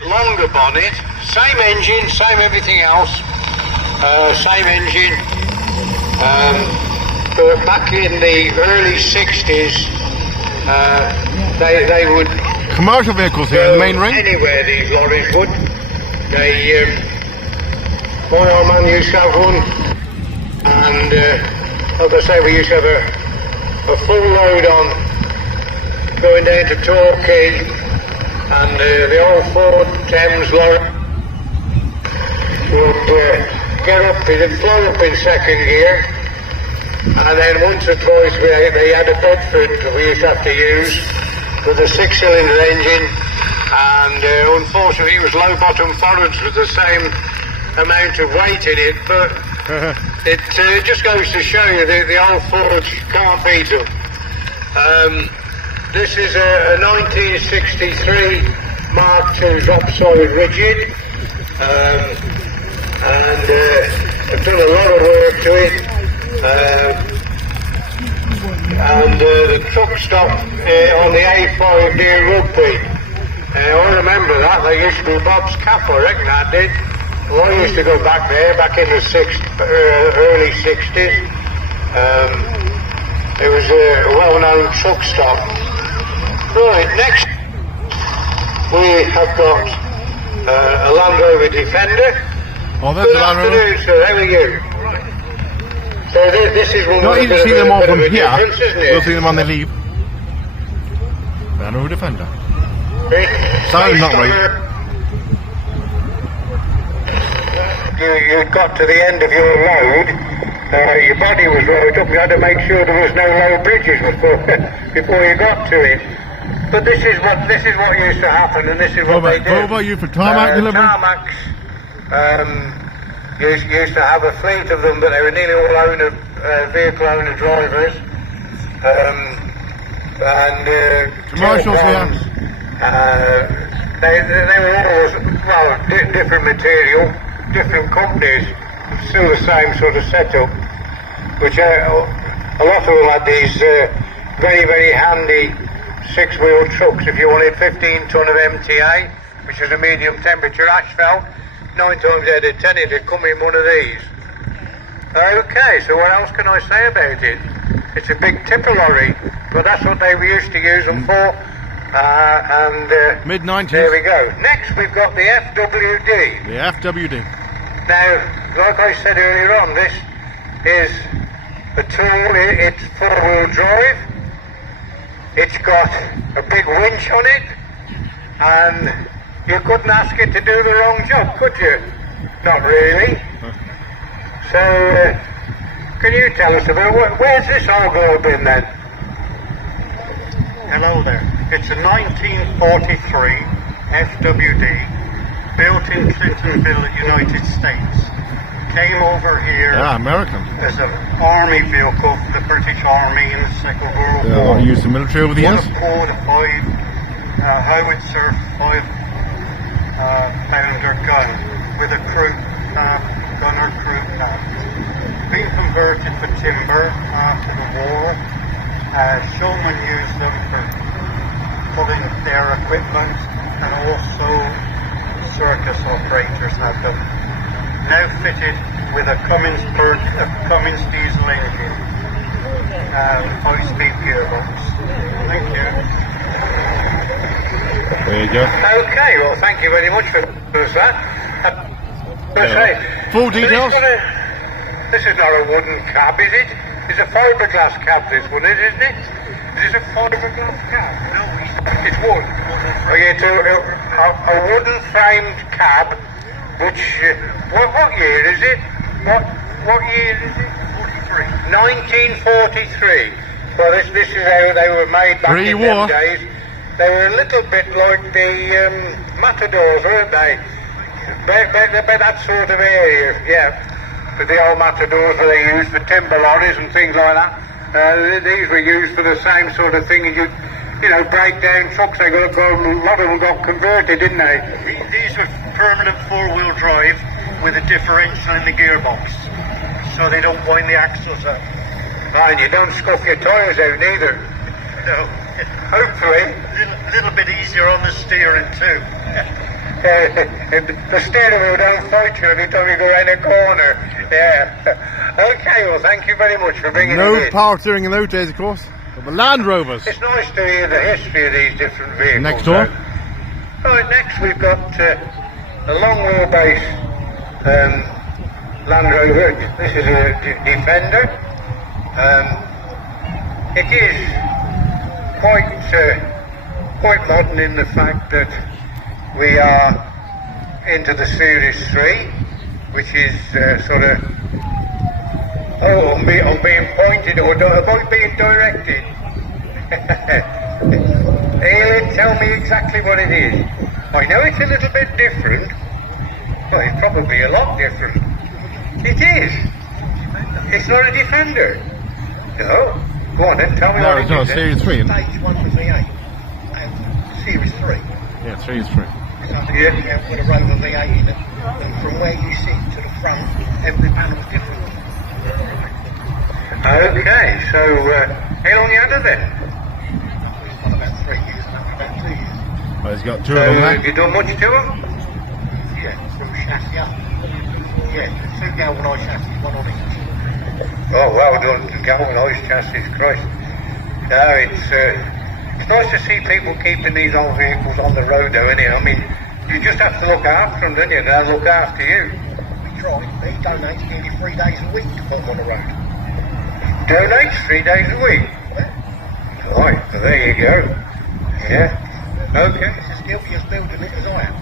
Longer bonnet, same engine, same everything else, same engine. But back in the early 60s, they would commercial vehicles here in the main ring. Anywhere these lorries would. They, my old man used to have one, and like I say, we used to have a full load on going down to Torquay, and the old Ford Thames lorry would get up, it'd flow up in second gear, and then once or twice they had a Bedford that we used to have to use with a 6-cylinder engine, and unfortunately it was low bottom forwards with the same amount of weight in it, but it just goes to show you the old Fords can't beat them. This is a 1963 Mark II topside rigid, and I've done a lot of work to it, and the truck stop on the A5 near Rugby. I remember that, they used to be Bob's Cap, I reckon that did. Well, I used to go back there, back in the early 60s. It was a well-known truck stop. Right, next we have got a Land Rover Defender. Oh, that's Good a Land Rover. afternoon, sir, how are you? So this is one Not of easy to see them all from here. isn't it? We'll see them on the leave. Land Rover Defender. Sound not right. You got to the end of your load, your body was right up, you had to make sure there was no low bridges before you got to it. But this is what used to happen, and this is what they did. What about you for tarmac delivery? Tarmacs, used to have a fleet of them, but they were nearly all vehicle owner drivers. And commercials here. They were always, well, different material, different companies, still the same sort of setup, which a lot of them had these very, very handy 6-wheel trucks. If you wanted 15 ton of MTA, which is a medium temperature asphalt, 9 times out of 10 it'd come in one of these. Okay, so what else can I say about it? It's a big tipper lorry, but that's what they used to use them for. And mid-90s. there we go. Next we've got the FWD. The FWD. Now, like I said earlier on, this is a tool. It's 4-wheel drive. It's got a big winch on it, and you couldn't ask it to do the wrong job, could you? Not really. So, can you tell us about where's this all going been then? Hello there. It's a 1943 FWD built in Clintonville, United States. Came over here American. as an army vehicle for the British Army in the Second World War. Used the military over the years. One of 5 howitzer 5-pounder gun with a gunner crew cab. Being converted for timber after the war. Showmen used them for pulling their equipment, and also circus operators had them. Now fitted with a Cummins diesel engine, 5-speed gearbox. Thank you. There you go. Okay, well, thank you very much for that. Full details. This is not a wooden cab, is it? It's a fiberglass cab, this one, isn't it? Is it a fiberglass cab? No, it's wood. Okay, it's a wooden framed cab, which, what year is it? What year is it? 1943. Well, this is how they were made back in them days. They were a little bit like the Matadors, weren't they? About that sort of area, yeah. But the old Matadors were they used for timber lorries and things like that. These were used for the same sort of thing as you know, breakdown trucks. A lot of them got converted, didn't they? These are permanent 4-wheel drive with a differential in the gearbox, so they don't wind the axles up. And you don't scuff your tyres out neither. No. Hopefully. A little bit easier on the steering too. the steering wheel don't fight you every time you go around a corner. Yeah. Okay, well, thank you very much for bringing it No in. power steering in those days, of course. But the Land Rovers. It's nice to hear the history of these different vehicles. Next door. Right, next we've got a long wheelbase Land Rover. This is a Defender. It is quite modern in the fact that we are into the Series 3, which is sort of... Oh, I'm being pointed, or am I being directed? Aileen, tell me exactly what it is. I know it's a little bit different. Well, it's probably a lot different. It is. It's not a Defender. No. Go on then, tell me No, what it's it not is. Series 3. Stage 1 was V8 and Series 3. Yeah, Series 3. So yeah. With a Rover V8 in it. And from where you sit to the front, every panel was different. Okay, so how long you had it then? That was about 3 years and that was about 2 years. Oh, he's got two So of them have there. you done much to them? Yeah, from chassis up. Yeah, 2 galvanised chassis, 1 on each. Oh, well done, galvanised chassis, Christ. No, it's nice to see people keeping these old vehicles on the road though, isn't it? I mean, you just have to look after them, don't you? And they'll look after you. We try, but he donates nearly 3 days a week to put them on the road. Donates 3 days a week. Right, well, there you go. Yeah. Okay. It's as guilty as building it as I am.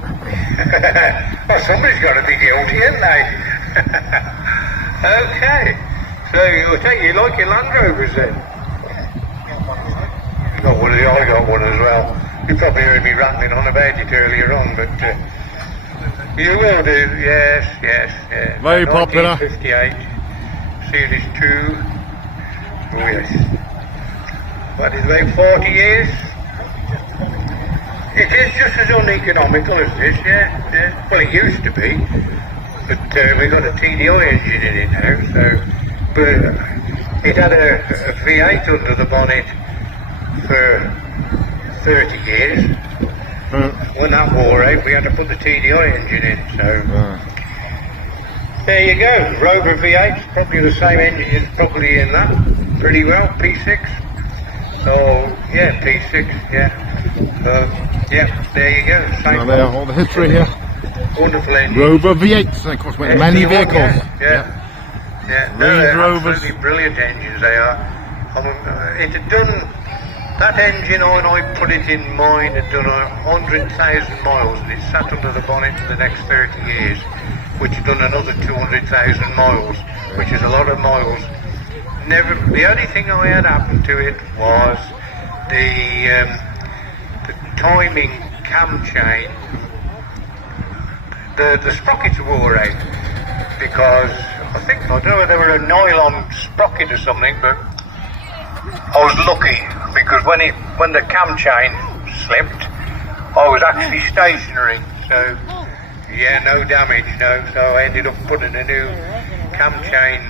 Well, somebody's got to be guilty, haven't they? Okay. So you like your Land Rovers then? Got one of the, I got one as well. You probably heard me rattling on about it earlier on, but you will do, yes. Very popular. 1958, Series 2. Oh yes. What is about 40 years? It is just as uneconomical as this, yeah. Well, it used to be, but we've got a TDI engine in it now, so... But it had a V8 under the bonnet for 30 years. When that wore out, we had to put the TDI engine in, so... There you go, Rover V8, probably the same engine is probably in that, pretty well, P6. Oh, yeah, P6, yeah. Yeah, there you go. Same Now there, all the history here. wonderful engine. Rover V8s, and of course, with many vehicles. Yeah. No, Range they're Rovers. absolutely brilliant engines, they are. It had done, that engine, when I put it in mine, had done 100,000 miles, and it sat under the bonnet for the next 30 years, which had done another 200,000 miles, which is a lot of miles. The only thing I had happen to it was the timing cam chain. The sprockets wore out because I don't know whether they were a nylon sprocket or something, but I was lucky because when the cam chain slipped, I was actually stationary. So yeah, no damage, no. So I ended up putting a new cam chain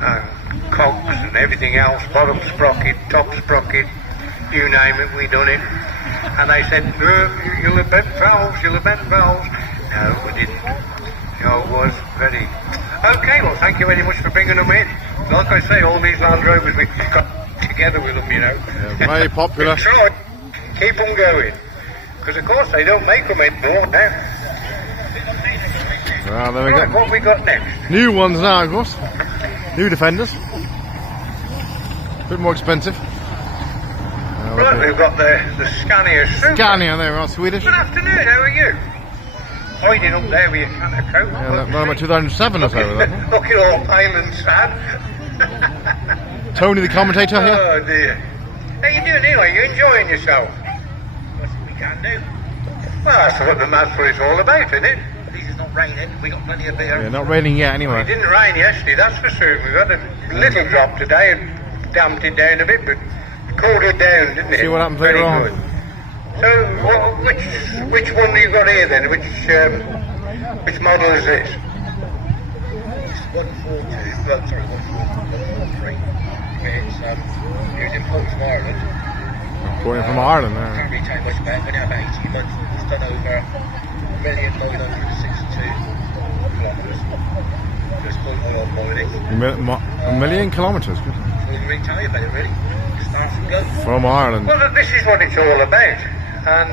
and cogs and everything else, bottom sprocket, top sprocket, you name it, we done it. And they said, you'll have bent valves. No, we didn't. No, it was very... Okay, well, thank you very much for bringing them in. Like I say, all these Land Rovers, we got together with them, you know. Yeah, very popular. Try, keep them going. Because, of course, they don't make them anymore now. Well, there we Right, go. what we got next? New ones now, of course. New Defenders. A bit more expensive. Right, we've got the Scania Super. Scania, there we are, Swedish. Good afternoon, how are you? Hiding up there with your can of coke. Yeah, that about 2007 or so. That. Look at all pale and sad. Tony, the commentator here. Oh dear. How you doing anyway? You enjoying yourself? That's what we can do. Well, that's what it's all about, isn't it? At least it's not raining. We got plenty of beer. Yeah, not raining yet, It anyway. didn't rain yesterday, that's for certain. We've had a little drop today and damped it down a bit, but cooled it down, didn't it? See what happens Very later on. good. So, which one have you got here then? Which model is this? It's 142, well, sorry, 143. It's used imported from Ireland. Going from Ireland there. Can't really take much back, but now about 18 months. It's done over 1,962 kilometres. Just point my old mileage. A million kilometres. Good. Couldn't really tell you about it, really. Start and go. From Ireland. Well, this is what it's all about, and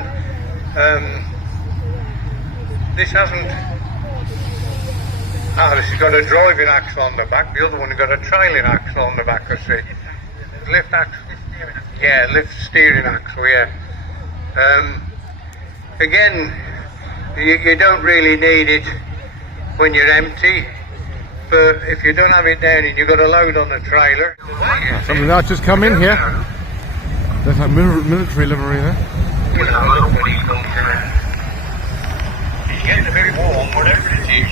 this hasn't. This has got a driving axle on the back. The other one has got a trailing axle on the back. I see. Lift axle. Yeah, lift steering axle. Yeah. Again, you don't really need it when you're empty. But if you don't have it down and you've got a load on the trailer. Something that's just come in here. There's a military livery there. He's getting a bit warm, whatever it is.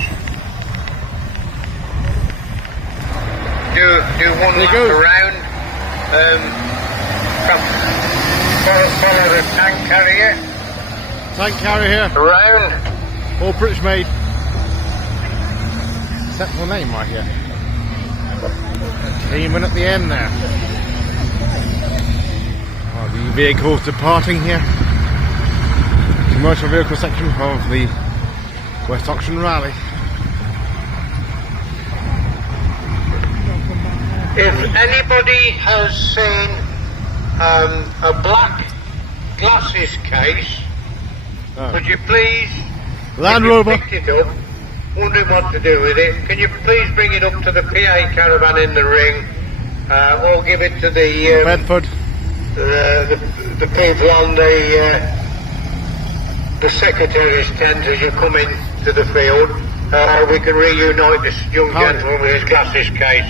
Do one lap around. Follow the tank carrier. Tank carrier here. Around. All British made. Except for the name right here. Cayman at the end there. Oh, the vehicles departing here. Commercial vehicle section of the West Oxon Rally. If anybody has seen a black glasses case, could you please, Land if you Rover. picked it up, wondering what to do with it, can you please bring it up to the PA caravan in the ring, or give it to the Bedford. the people on the secretary's tent as you come in to the field. We can reunite this young gentleman with his glasses case.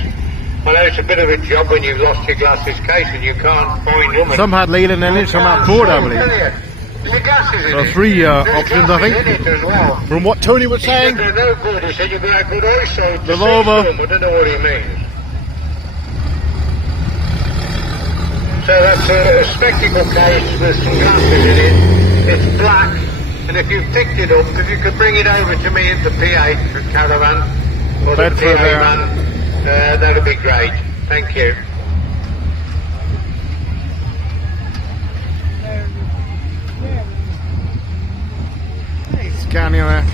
I know it's a bit of a job when you've lost your glasses case and you can't find them. Some had Leland in it, some had Ford, I believe. Your glasses in So it. 3 There's options, I glasses think. in it as well. From what Tony was He said saying. they're no good. He said you've got a good eyesight. The Volvo. I don't know what he means. So that's a spectacle case with some glasses in it. It's black, and if you've picked it up, if you could bring it over to me at the PA caravan or the Bedford PA there. man, that'd be great. Thank you. Scania there.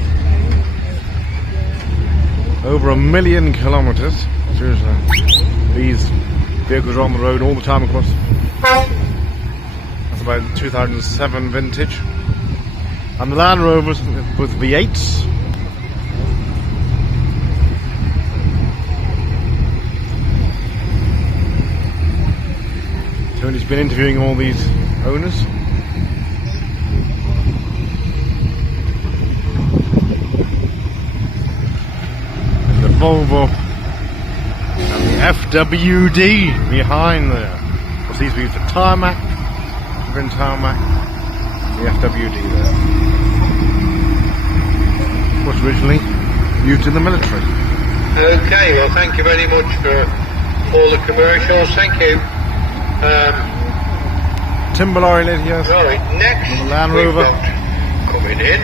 Over 1 million kilometres. Seriously. These vehicles are on the road all the time, of course. That's about 2007 vintage. And the Land Rovers with V8s. Tony's been interviewing all these owners. And the Volvo and the FWD behind there. Of course, these be the tarmac, different tarmac, the FWD there. Of course, originally used in the military. Okay, well, thank you very much for all the commercials. Thank you. Timber lorry lid here. Right, next The Land we've Rover. got coming in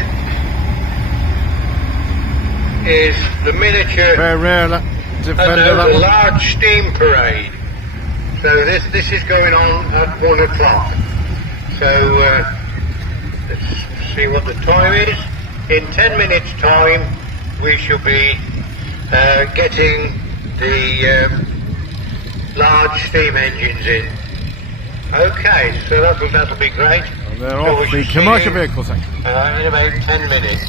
is the miniature Very rare Defender, the that one. large steam parade. So this is going on at 1 o'clock. So let's see what the time is. In 10 minutes time we shall be getting the large steam engines in. Okay, so that'll be great. And they're So off we the shall see commercial you, vehicle section. in about 10 minutes.